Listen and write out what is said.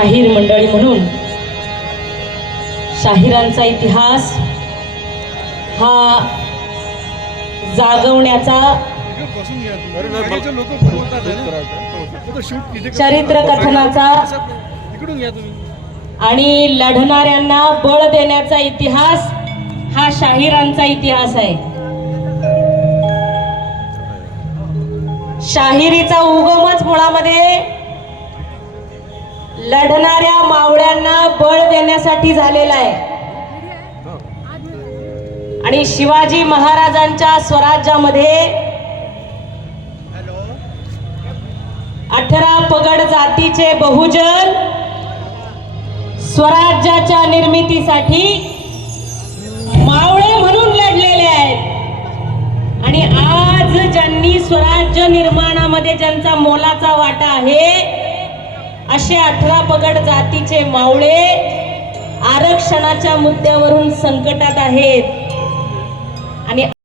शाहीर मंडळी म्हणून शाहिरांचा इतिहास हा जागवण्याचा चरित्र कथनाचा आणि लढणाऱ्यांना बळ देण्याचा इतिहास हा शाहिरांचा इतिहास आहे। शाहिरीचा उगमच मुळामध्ये लढणाऱ्या मावळ्यांना बळ देण्यासाठी झालेला आहे आणि शिवाजी महाराजांच्या स्वराज्यामध्ये 18 पगड जातीचे बहुजन स्वराज्याच्या निर्मितीसाठी मावळे म्हणून लढलेले आहेत आणि आज ज्यांनी स्वराज्य निर्माणामध्ये ज्यांचा मोलाचा वाटा आहे असे 18 पगड जातीचे मावळे आरक्षणाच्या मुद्द्यावरून संकटात आहेत आणि